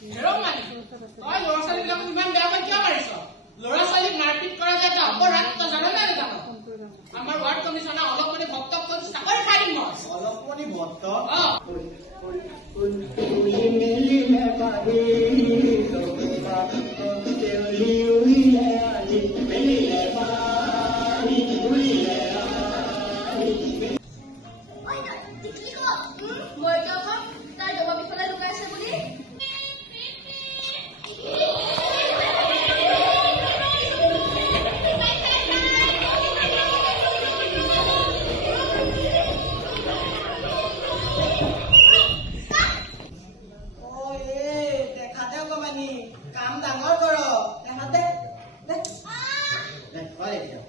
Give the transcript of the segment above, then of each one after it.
Romani, toi lora sali bilang iman beya koi kya mariছ? Lora sali marpit kora jay ta oporat to jano na jano. Amar ward commissioner olop mani bhoktok koi sakori kharim moi. Olop mani bhoktok? কাম ডাঙৰ কৰ দেখা দে দে দে হয় এতিয়া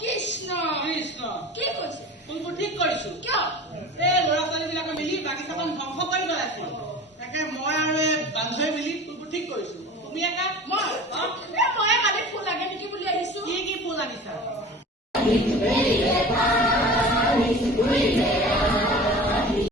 কৃষ্ণ কৃষ্ণ কি কৈছে কোনটো ঠিক কৰিছো কিয় এই ল'ৰা ছোৱালীবিলাকে মিলি বাগিচাখন ধ্বংস কৰি পেলাইছে তাকে মই আৰু বান্ধৱী মিলি কোনটো ঠিক কৰিছো তুমি একা মই কালি ফুল লাগে নেকি বুলি আহিছো কি কি ফুল আনিছা